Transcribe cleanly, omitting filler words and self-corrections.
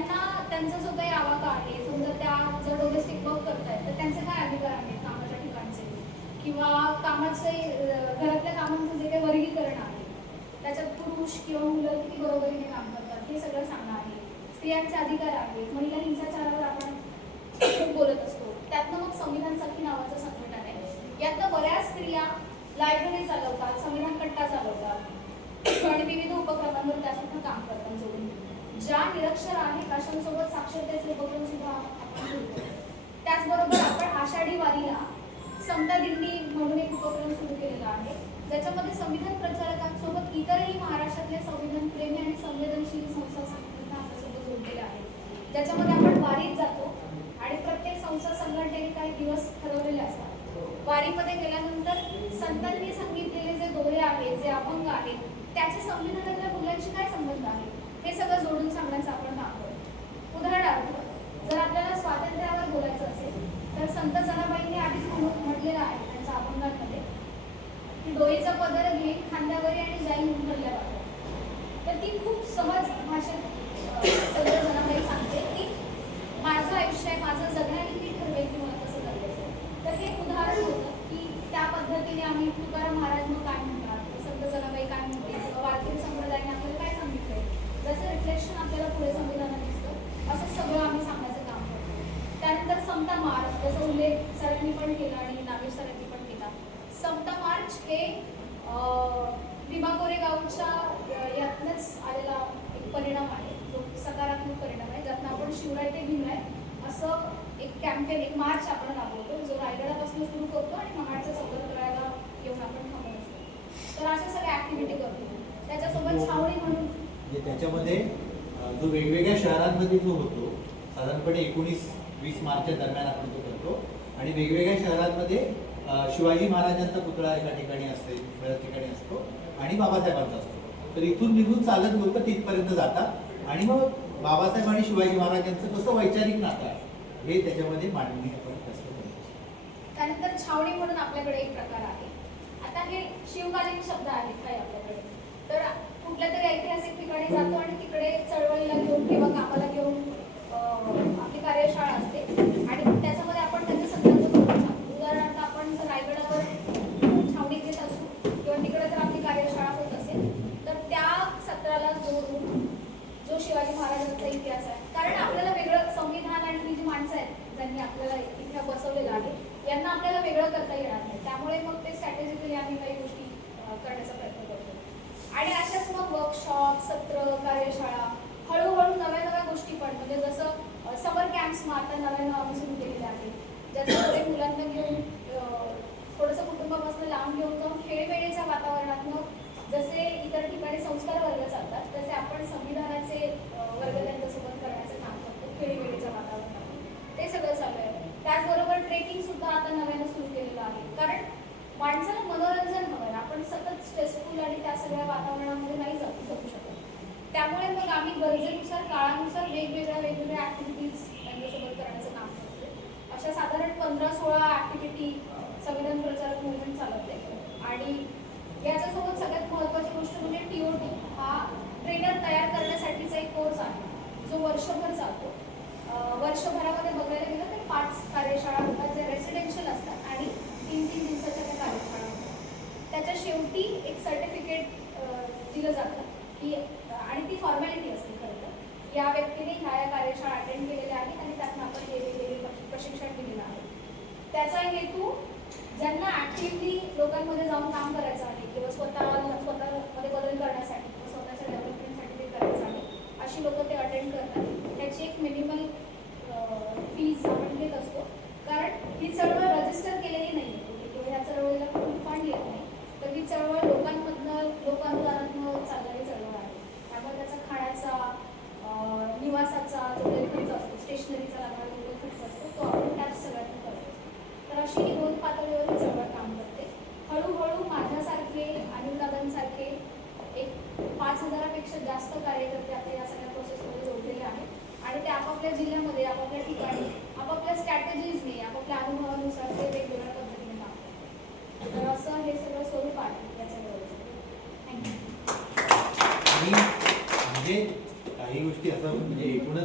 त्यांना त्यांचा जो काही आवाका आहे, समजा त्या जर डोमेस्टिक वर्क करतायत तर त्यांचे काय अधिकार आहेत कामाच्या ठिकाणचे, किंवा कामाचे घरातल्या कामांचं जे काही वर्गीकरण आहे त्याच्यात पुरुष किंवा मुलं किती बरोबरीने काम करतात हे सगळं सांगणं आहे. स्त्रियांचे अधिकार आहेत, महिला हिंसाचारावर आपण बोलत असतो. त्यातनं मग संविधान सखी नावाचं संघटन आहे. यातनं बऱ्याच स्त्रिया लायब्ररी चालवतात, संविधान कट्टा चालवतात आणि विविध उपक्रमांवर त्यासुद्धा काम करतात जोडून. ज्या निरक्षर आहेत अशांसोबत साक्षरतेचे उपक्रम सुद्धा आपण करतो. त्याचबरोबर आपण आषाढी वारीला समता दिंडी म्हणून एक उपक्रम सुरू केलेला आहे, ज्याच्यामध्ये संविधान प्रचारकांसोबत इतरही महाराष्ट्रातले संविधान प्रेमी आणि संवेदनशील संस्था संघटना आपल्यासोबत जोडलेल्या आहेत, ज्याच्यामध्ये आपण वारीत जातो आणि प्रत्येक संस्था संघटनेने काही दिवस ठरवलेले असतात. वारीमध्ये गेल्यानंतर संतांनी सांगितलेले जे दोहे आहेत, जे अभंग आहेत, त्याचे संविधानातल्या मूल्यांशी काय संबंध आहे हे सगळं जोडून सांगण्याचं आपण काम करतो. उदाहरणार्थ जर आपल्याला स्वातंत्र्यावर बोलायचं असेल तर संत जनाबाईंनी आधीच म्हटलेलं आहे त्यांच्या अभंगांमध्ये की डोईचा पदर घेईन खांद्यावरी आणि जाईन उमटल्या वाटत. तर ती खूप सहज भाषेत संत जनाबाई सांगते की माझं आयुष्य आहे, माझं जगण्याने ती ठरवेल की मला कसं करायचं. तर हे उदाहरण होतं की त्या पद्धतीने आम्ही तुकाराम महाराज मग काय म्हणतात, संत जनाबाई काय म्हणते, किंवा वारकरी संप्रदायाने आपल्याला काय सांगितलंय, जसं रिफ्लेक्शन आपल्याला पुढे संविधानात दिसतं असं सगळं आम्ही सांगण्याचं काम करतो. त्यानंतर समता मार्च, जसं उल्लेख सरांनी पण केला आणि नागेश सरांनी पण केला. समता मार्च हे भीमा कोरेगावच्या यातनंच आलेला एक परिणाम आहे, जो सकारात्मक परिणाम आहे, ज्यातनं आपण शिवराय ते भीमराय असं एक कॅम्पेन, एक मार्च आपण राबवतो, जो रायगडापासून सुरू करतो आणि महाडच्या चौकात येऊन आपण थांबत असतो. तर अशा सगळ्या ऍक्टिव्हिटी करतो. त्याच्यासोबत छावणी म्हणून त्याच्यामध्ये जो वेगवेगळ्या शहरांमध्ये जो होतो साधारणपणे 19-20 मार्चच्या दरम्यान आपण तो करतो आणि वेगवेगळ्या शहरांमध्ये शिवाजी महाराजांचा पुतळा एका ठिकाणी असते, दुसऱ्या ठिकाणी असतो आणि बाबासाहेबांचा असतो. तर इथून निघून चालत लोक तिथपर्यंत जातात आणि मग बाबासाहेब आणि शिवाजी महाराजांचं कसं वैचारिक नातं आहे हे त्याच्यामध्ये मांडणी आपण कसं करतो. त्यानंतर छावणी म्हणून आपल्याकडे एक प्रकार आहे. आता हे शिवकालीन शब्द आहेत काही आपल्याकडे, तर कुठल्या तरी ऐतिहासिक ठिकाणी जातो आणि तिकडे चळवळीला घेऊन किंवा कामाला घेऊन आपली कार्यशाळा असते आणि त्याच्यामध्ये आपण त्यांचे संदर्भ करून सांगतो. उदाहरणार्थ आपण जर रायगडावर छावणीत घेत असू किंवा तिकडे जर आपली कार्यशाळा होत असेल तर त्या सत्राला जोडून जो शिवाजी महाराजांचा इतिहास आहे, कारण आपल्याला वेगळं संविधान आणि ही जी माणसं आहेत ज्यांनी आपल्याला इथे बसवलेलं आहे यांना आपल्याला वेगळं करता येणार नाही. त्यामुळे मग ते स्ट्रॅटेजिकली आम्ही काही गोष्टी करण्याचा प्रयत्न करतो. आणि अशाच मग वर्कशॉप, सत्र, कार्यशाळा, हळूहळू नव्या नव्या गोष्टी पण, म्हणजे जसं समर कॅम्प्स आता नव्यानं आम्ही सुरू केलेले आहेत, ज्याच्यामध्ये मुलांना घेऊन थोडंसं कुटुंबापासून लांब घेऊन जाऊन खेळीमेळीच्या वातावरणातनं जसे इतर ठिकाणी संस्कार वर्ग चालतात तसे आपण संविधानाचे वर्ग त्यांच्यासोबत करण्याचं काम करतो खेळीमेळीच्या वातावरणात. ते सगळं चालू आहे. त्याचबरोबर ट्रेकिंग सुद्धा आता नव्यानं सुरू केलेलं आहे, कारण माणसाला मनोरंजन हवं आहे. आपण सतत स्ट्रेसफुल आणि त्या सगळ्या वातावरणामध्ये नाही जगू शकत. त्यामुळे मग आम्ही गरजेनुसार काळानुसार वेगवेगळ्या ऍक्टिव्हिटीज त्यांच्यासोबत करण्याचं काम करतो. अशा साधारण 15-16 ऍक्टिव्हिटी संविधान प्रचारक मुवमेंट चालवते. आणि याच्यासोबत सगळ्यात महत्त्वाची गोष्ट म्हणजे TOT हा ट्रेनर तयार करण्यासाठीचा एक कोर्स आहे जो वर्षभर चालतो. वर्षभरामध्ये बघायला गेलं तर 5 कार्यशाळा होतात जे रेसिडेन्शियल असतात आणि 3-3 दिवसाच्या त्या कार्यशाळा होतात. त्याच्या शेवटी एक सर्टिफिकेट दिलं जातं की, आणि ती फॉर्मॅलिटी असते खरं तर, या व्यक्तीने ह्या कार्यशाळा अटेंड केलेल्या आहेत आणि त्यातनं आपण वेगवेगळे प्रशिक्षण दिलेलं आहे. त्याचा हेतू ज्यांना ऍक्टिव्हली लोकांमध्ये जाऊन काम करायचं आहे किंवा स्वतःमध्ये बदल करण्यासाठी किंवा स्वतःच्या डेव्हलपमेंटसाठी ते करायचं आहे अशी लोक ते अटेंड करतात. त्याची एक मिनिमल फीज आपण घेत असतो, कारण ही चळवळ रजिस्टर केलेली नाही किंवा ह्या चळवळीला खूप फंड येत नाही. तर ही चळवळ लोकानुदानातनं चालणारी चळवळ आहे. त्यामुळे त्याचा खाण्याचा, निवासाचा जो काही खर्च असतो, स्टेशनरीचा लागणारा जो काही खर्च असतो तो आपण त्याच सगळ्यातून करत असतो. तर अशी ही 2 पातळीवर चळवळ काम करते. हळूहळू माझ्यासारखे, अनिलदादांसारखे एक 5000पेक्षा जास्त कार्यकर्ते आता या सगळ्या प्रोसेसमध्ये जोडलेले आहेत आणि ते आपापल्या जिल्ह्यामध्ये, आपापल्या ठिकाणी, आपापल्या स्ट्रॅटेजीजने, आपापल्या अनुभवानुसार ते वेगवेगळ्या पद्धतीने काम करतात. तर असं हे सगळं स्वरूप आहे त्याच्याबरोबर. थँक्यू. म्हणजे काही गोष्टी असं म्हणजे एकूणच